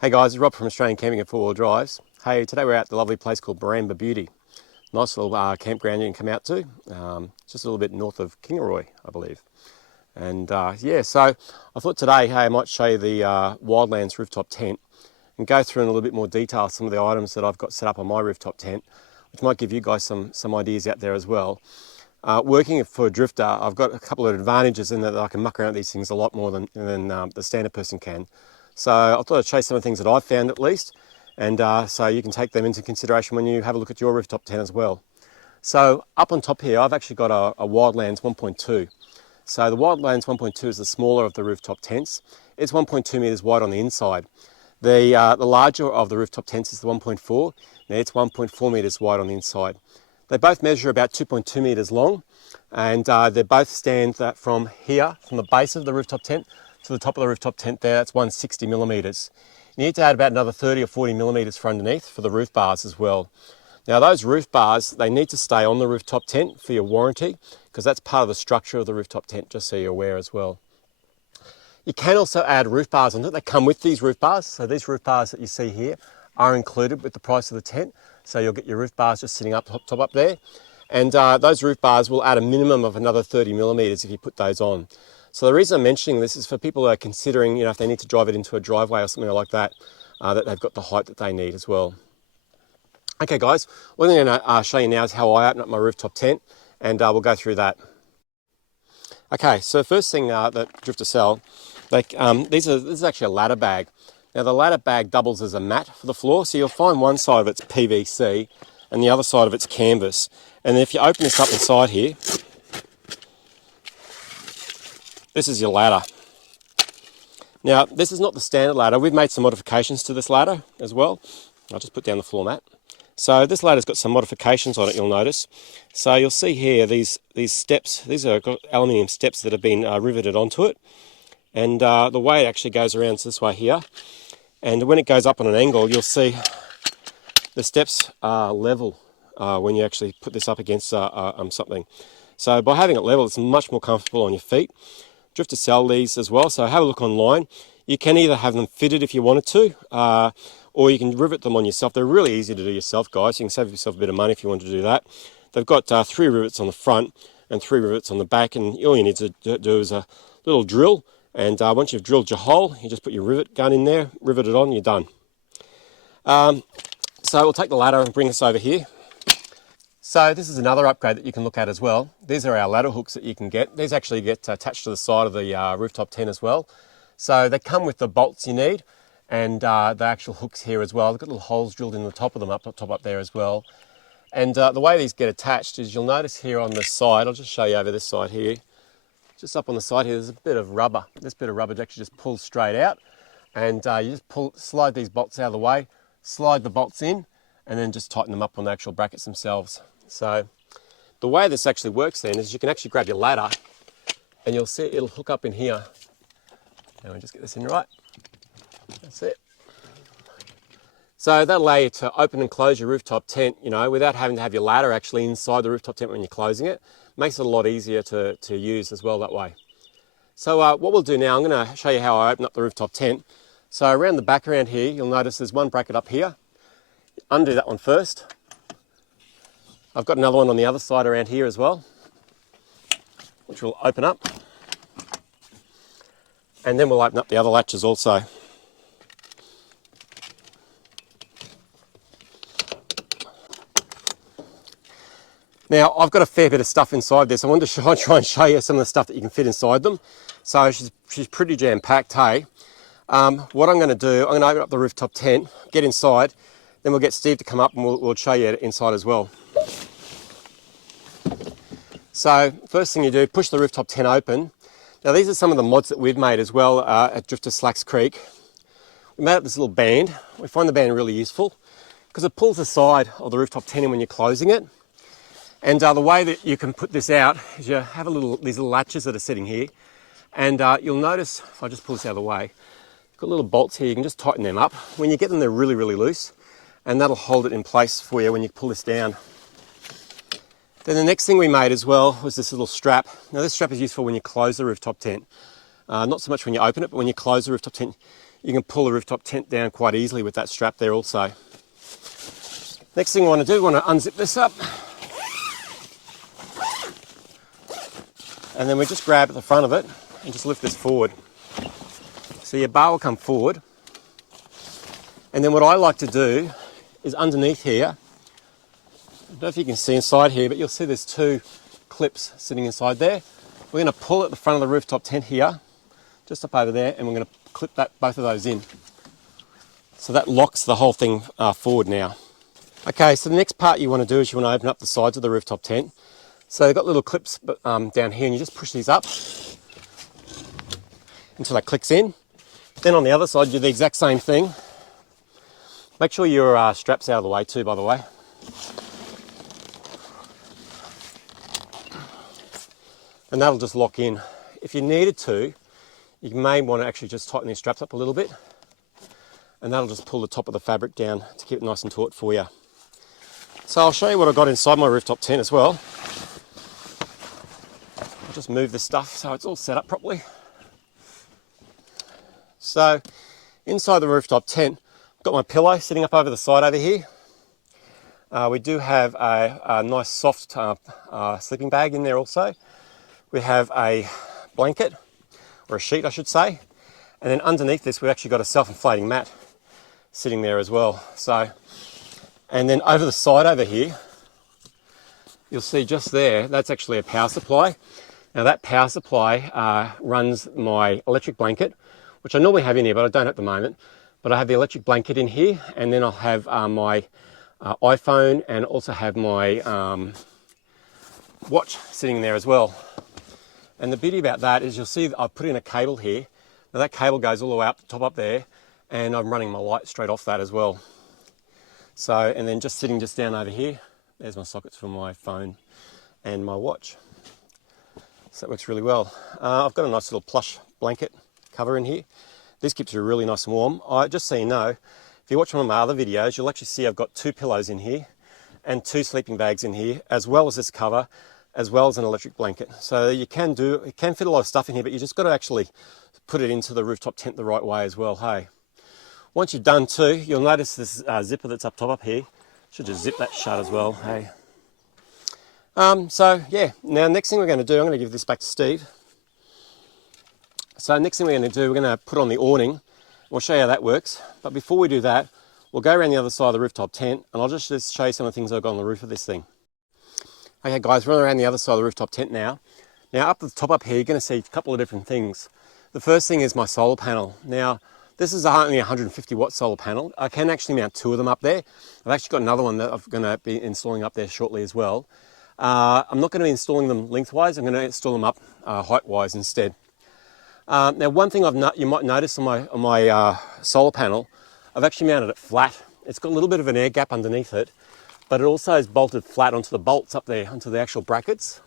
Hey guys, it's Rob from Australian Camping and Four-Wheel Drives. Hey, today we're at the lovely place called Baramba Beauty. Nice little campground you can come out to, just a little bit north of Kingaroy, I believe. And yeah, so I thought today, hey, I might show you the Wildlands rooftop tent and go through in a little bit more detail some of the items that I've got set up on my rooftop tent, which might give you guys some ideas out there as well. Working for Drifta, I've got a couple of advantages in that I can muck around these things a lot more than the standard person can. So I thought I'd show you some of the things that I've found at least, and so you can take them into consideration when you have a look at your rooftop tent as well. So up on top here, I've actually got a Wildlands 1.2. So the Wildlands 1.2 is the smaller of the rooftop tents. It's 1.2 metres wide on the inside. The larger of the rooftop tents is the 1.4. Now it's 1.4 metres wide on the inside. They both measure about 2.2 metres long, and they both stand from here, from the base of the rooftop tent, to the top of the rooftop tent there, that's 160 millimetres. You need to add about another 30 or 40 millimetres for underneath for the roof bars as well. Now those roof bars, they need to stay on the rooftop tent for your warranty, because that's part of the structure of the rooftop tent, just so you're aware as well. You can also add roof bars on it. They come with these roof bars. So these roof bars that you see here are included with the price of the tent. So you'll get your roof bars just sitting up top up there. And those roof bars will add a minimum of another 30 millimetres if you put those on. So the reason I'm mentioning this is for people who are considering, if they need to drive it into a driveway or something like that, that they've got the height that they need as well. Okay guys, what I'm going to show you now is how I open up my rooftop tent, and we'll go through that. Okay, so the first thing that Drifta sell, this is actually a ladder bag. Now the ladder bag doubles as a mat for the floor, so you'll find one side of it's PVC and the other side of it's canvas. And if you open this up inside here, this is your ladder. Now, this is not the standard ladder. We've made some modifications to this ladder as well. I'll just put down the floor mat. So this ladder's got some modifications on it, you'll notice. So you'll see here these steps. These are aluminium steps that have been riveted onto it. And the way it actually goes around is this way here. And when it goes up on an angle, you'll see the steps are level when you actually put this up against something. So by having it level, it's much more comfortable on your feet. Drifta sell these as well, so have a look online. You can either have them fitted if you wanted to, or you can rivet them on yourself. They're really easy to do yourself, guys. You can save yourself a bit of money if you want to do that. They've got 3 rivets on the front and 3 rivets on the back, and all you need to do is a little drill, and once you've drilled your hole, you just put your rivet gun in there, rivet it on, you're done. So we'll take the ladder and bring this over here. So this is another upgrade that you can look at as well. These are our ladder hooks that you can get. These actually get attached to the side of the rooftop tent as well. So they come with the bolts you need, and the actual hooks here as well. They've got little holes drilled in the top of them, up there as well. And the way these get attached is, you'll notice here on the side, I'll just show you over this side here, just up on the side here, there's a bit of rubber. This bit of rubber actually just pulls straight out, and you just slide these bolts out of the way, slide the bolts in, and then just tighten them up on the actual brackets themselves. So the way this actually works then is you can actually grab your ladder, and you'll see it'll hook up in here. Now we just get this in right. That's it. So that'll allow you to open and close your rooftop tent, without having to have your ladder actually inside the rooftop tent when you're closing it. Makes it a lot easier to use as well that way. So what we'll do now, I'm going to show you how I open up the rooftop tent. So around the back around here, you'll notice there's one bracket up here. Undo that one first. I've got another one on the other side around here as well, which will open up. And then we'll open up the other latches also. Now, I've got a fair bit of stuff inside this. I wanted to try and show you some of the stuff that you can fit inside them. So she's pretty jam-packed, hey. What I'm going to do, I'm going to open up the rooftop tent, get inside, then we'll get Steve to come up and we'll show you inside as well. So first thing you do, push the rooftop tent open. Now these are some of the mods that we've made as well at Drifta Slacks Creek. We made up this little band. We find the band really useful because it pulls the side of the rooftop tent in when you're closing it. And the way that you can put this out is you have these little latches that are sitting here, and you'll notice, if I just pull this out of the way, got little bolts here, you can just tighten them up. When you get them, they're really, really loose, and that'll hold it in place for you when you pull this down. Then the next thing we made as well was this little strap. Now this strap is useful when you close the rooftop tent. Not so much when you open it, but when you close the rooftop tent, you can pull the rooftop tent down quite easily with that strap there also. Next thing I want to do, I want to unzip this up. And then we just grab at the front of it and just lift this forward. So your bar will come forward. And then what I like to do is underneath here, I don't know if you can see inside here, but you'll see there's two clips sitting inside there. We're going to pull at the front of the rooftop tent here, just up over there, and we're going to clip both of those in. So that locks the whole thing forward now. Okay, so the next part you want to do is you want to open up the sides of the rooftop tent. So they've got little clips down here, and you just push these up until that clicks in. Then on the other side, you do the exact same thing. Make sure your strap's out of the way too, by the way. And that'll just lock in. If you needed to, you may want to actually just tighten these straps up a little bit, and that'll just pull the top of the fabric down to keep it nice and taut for you. So I'll show you what I've got inside my rooftop tent as well. I'll just move this stuff so it's all set up properly. So inside the rooftop tent, I've got my pillow sitting up over the side over here. We do have a nice soft sleeping bag in there also. We have a blanket, or a sheet I should say, and then underneath this we've actually got a self-inflating mat sitting there as well. So, and then over the side over here, you'll see just there, that's actually a power supply. Now that power supply runs my electric blanket, which I normally have in here, but I don't at the moment. But I have the electric blanket in here, and then I'll have my iPhone, and also have my watch sitting there as well. And the beauty about that is you'll see that I've put in a cable here. Now that cable goes all the way up the top up there, and I'm running my light straight off that as well. So, and then just sitting just down over here, there's my sockets for my phone and my watch. So that works really well. I've got a nice little plush blanket cover in here. This keeps you really nice and warm. Just so you know, if you watch one of my other videos, you'll actually see I've got 2 pillows in here and 2 sleeping bags in here, as well as this cover, as well as an electric blanket. So you can fit a lot of stuff in here, but you just got to actually put it into the rooftop tent the right way as well, hey. Once you've done too, you'll notice this zipper that's up top up here. Should just zip that shut as well, hey. So yeah, now next thing we're going to do, I'm going to give this back to Steve. So next thing we're going to do, we're going to put on the awning. We'll show you how that works. But before we do that, we'll go around the other side of the rooftop tent, and I'll just show you some of the things I've got on the roof of this thing. Okay guys, we're around the other side of the rooftop tent now. Now up at the top up here, you're going to see a couple of different things. The first thing is my solar panel. Now, this is only a 150 watt solar panel. I can actually mount 2 of them up there. I've actually got another one that I'm going to be installing up there shortly as well. I'm not going to be installing them lengthwise, I'm going to install them up height-wise instead. Now one thing you might notice on my solar panel, I've actually mounted it flat. It's got a little bit of an air gap underneath it, but it also is bolted flat onto the bolts up there, onto the actual brackets.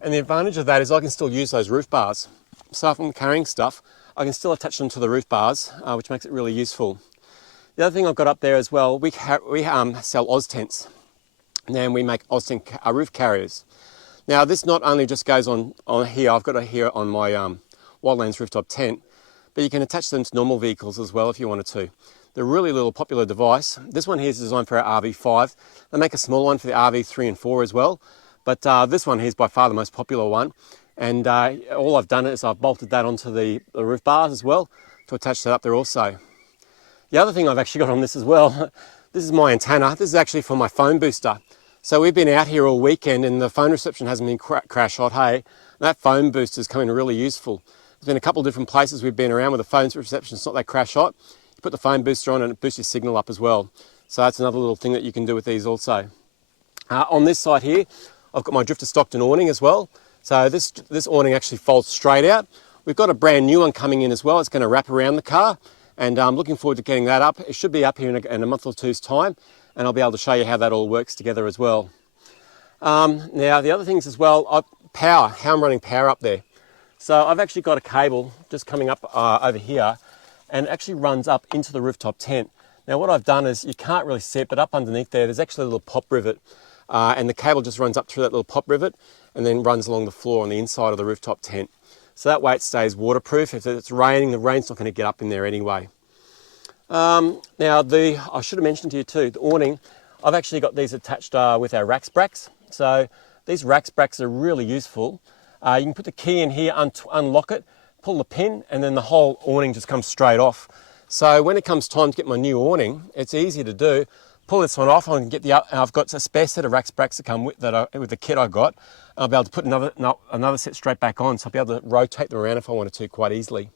And the advantage of that is I can still use those roof bars. So if I'm carrying stuff, I can still attach them to the roof bars, which makes it really useful. The other thing I've got up there as well, we sell Oz tents. Now we make Oz tent roof carriers. Now this not only just goes on here, I've got it here on my Wildlands rooftop tent, but you can attach them to normal vehicles as well if you wanted to. They're a really little popular device. This one here is designed for our RV5. They make a small one for the RV3 and 4 as well, but this one here is by far the most popular one. And all I've done is I've bolted that onto the roof bars as well to attach that up there also. The other thing I've actually got on this as well, this is my antenna. This is actually for my phone booster. So we've been out here all weekend and the phone reception hasn't been crash hot, hey. And that phone booster is coming really useful. There's been a couple of different places we've been around where the phone reception is not that crash hot. You put the phone booster on and it boosts your signal up as well. So that's another little thing that you can do with these also. On this side here, I've got my Drifta Stockton awning as well. So this awning actually folds straight out. We've got a brand new one coming in as well. It's going to wrap around the car, and I'm looking forward to getting that up. It should be up here in a month or two's time, and I'll be able to show you how that all works together as well. Now the other things as well, how I'm running power up there. So I've actually got a cable just coming up over here, and it actually runs up into the rooftop tent. Now what I've done is, you can't really see it, but up underneath there's actually a little pop rivet, and the cable just runs up through that little pop rivet and then runs along the floor on the inside of the rooftop tent. So that way it stays waterproof. If it's raining, the rain's not going to get up in there anyway. Now, I should have mentioned to you too, the awning, I've actually got these attached with our rack spracks. So these rack spracks are really useful. You can put the key in here, unlock it, pull the pin, and then the whole awning just comes straight off. So when it comes time to get my new awning, it's easy to do. Pull this one off, I can get I've got a spare set of rack spracks that come with the kit I got. I'll be able to put another set straight back on, so I'll be able to rotate them around if I wanted to quite easily.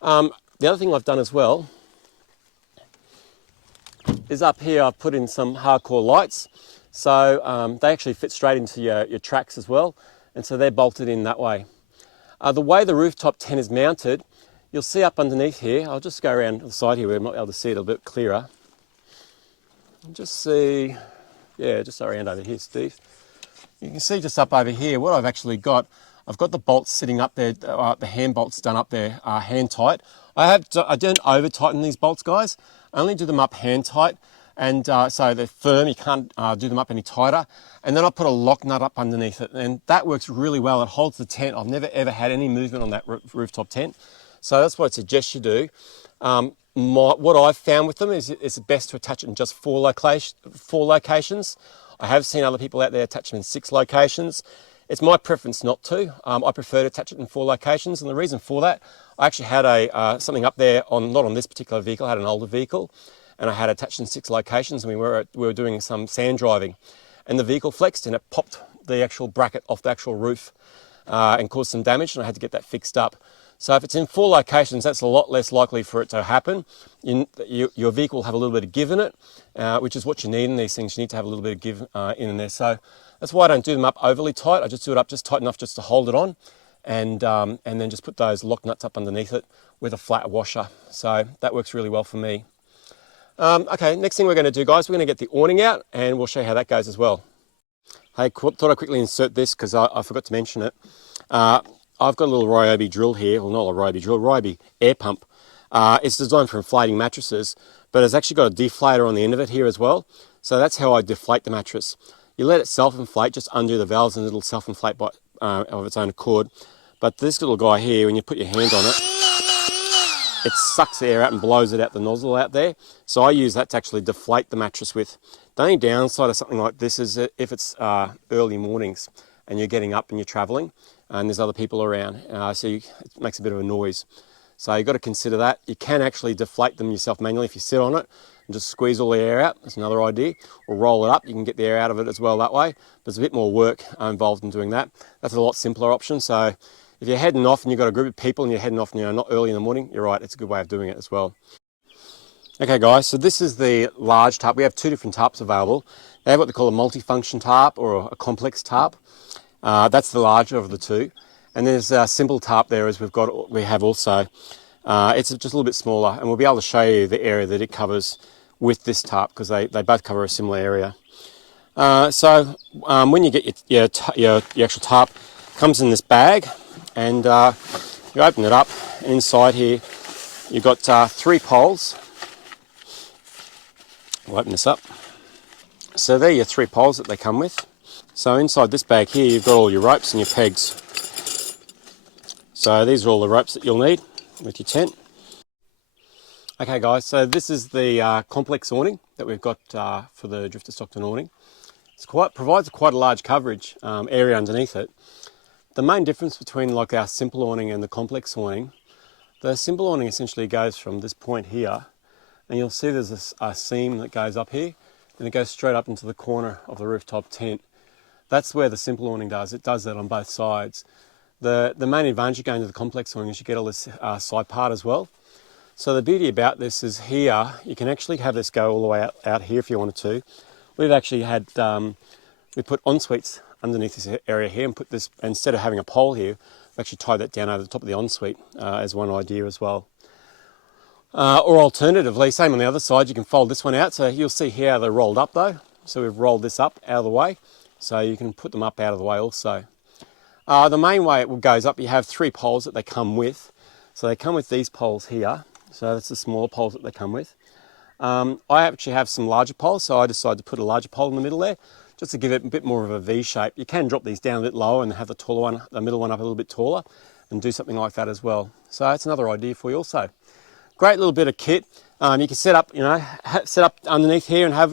The other thing I've done as well is up here I've put in some hardcore lights. So they actually fit straight into your tracks as well. And so they're bolted in that way. The way the rooftop tent is mounted, you'll see up underneath here, I'll just go around the side here where I might be able to see it a bit clearer. Just see, yeah, just around over here, Steve. You can see just up over here what I've actually got. I've got the bolts sitting up there, the hand bolts done up there, hand tight. I don't over tighten these bolts, guys. I only do them up hand tight, and so they're firm. You can't do them up any tighter. And then I put a lock nut up underneath it, and that works really well. It holds the tent. I've never ever had any movement on that rooftop tent, so that's what I suggest you do. What I've found with them is it's best to attach it in just 4 locations. I have seen other people out there attach them in 6 locations. It's my preference not to. I prefer to attach it in 4 locations, and the reason for that, I actually had something up there not on this particular vehicle. I had an older vehicle, and I had attached in 6 locations, and we were doing some sand driving, and the vehicle flexed and it popped the actual bracket off the actual roof and caused some damage, and I had to get that fixed up. So if it's in 4 locations, that's a lot less likely for it to happen. Your vehicle will have a little bit of give in it, which is what you need in these things. You need to have a little bit of give in there. So that's why I don't do them up overly tight. I just do it up just tight enough just to hold it on, and then just put those lock nuts up underneath it with a flat washer. So that works really well for me. Okay, next thing we're going to do, guys, we're going to get the awning out, and we'll show you how that goes as well. Hey, thought I'd quickly insert this because I forgot to mention it. I've got a little Ryobi drill here, well, not a Ryobi drill, Ryobi air pump. It's designed for inflating mattresses, but it's actually got a deflator on the end of it here as well. So that's how I deflate the mattress. You let it self-inflate, just undo the valves and it'll self-inflate of its own accord. But this little guy here, when you put your hand on it, it sucks the air out and blows it out the nozzle out there. So I use that to actually deflate the mattress with. The only downside of something like this is if it's early mornings and you're getting up and you're traveling and there's other people around, so it makes a bit of a noise. So you've got to consider that. You can actually deflate them yourself manually if you sit on it and just squeeze all the air out. That's another idea. Or roll it up. You can get the air out of it as well that way. But there's a bit more work involved in doing that. That's a lot simpler option. So if you're heading off and you've got a group of people and you're heading off, not early in the morning, you're right, it's a good way of doing it as well. Okay guys, so this is the large tarp. We have 2 different tarps available. They have what they call a multi-function tarp or a complex tarp. That's the larger of the 2. And there's a simple tarp there as we have also. It's just a little bit smaller, and we'll be able to show you the area that it covers with this tarp because they both cover a similar area. When you get your actual tarp, it comes in this bag, and you open it up, and inside here you've got 3 poles. I'll open this up. So they're your 3 poles that they come with. So inside this bag here you've got all your ropes and your pegs. So these are all the ropes that you'll need with your tent. Okay guys, so this is the complex awning that we've got for the Drifta Stockton awning. It provides quite a large coverage area underneath it. The main difference between like our simple awning and the complex awning, the simple awning essentially goes from this point here, and you'll see there's a seam that goes up here, and it goes straight up into the corner of the rooftop tent. That's where the simple awning does. It does that on both sides. The main advantage of going to the complex awning is you get all this side part as well. So the beauty about this is here, you can actually have this go all the way out here if you wanted to. We've actually had, we put ensuites underneath this area here and put this, instead of having a pole here, we actually tie that down over the top of the ensuite as one idea as well. Or alternatively, same on the other side, you can fold this one out. So you'll see here they're rolled up though. So we've rolled this up out of the way. So you can put them up out of the way also. The main way it goes up, you have 3 poles that they come with. So they come with these poles here. So that's the smaller poles that they come with. I actually have some larger poles, so I decided to put a larger pole in the middle there, just to give it a bit more of a V shape. You can drop these down a bit lower and have the taller one, the middle one up a little bit taller, and do something like that as well. So that's another idea for you also. Great little bit of kit. You can set up, set up underneath here and have,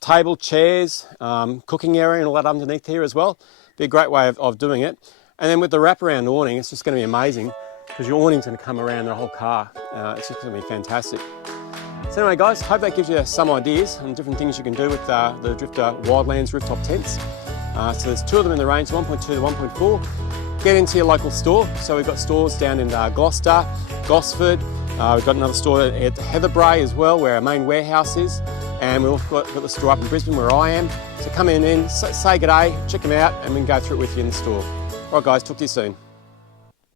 table, chairs, cooking area and all that underneath here as well. Be a great way of doing it. And then with the wraparound awning, it's just going to be amazing because your awning's going to come around the whole car. It's just going to be fantastic. So anyway guys, hope that gives you some ideas on different things you can do with the Drifta Wildlands rooftop tents. So there's 2 of them in the range, 1.2 to 1.4. Get into your local store. So we've got stores down in Gloucester, Gosford. We've got another store at Heatherbrae as well, where our main warehouse is. And we've got the store up in Brisbane where I am. So come in, say good day, check them out, and we can go through it with you in the store. All right guys, talk to you soon.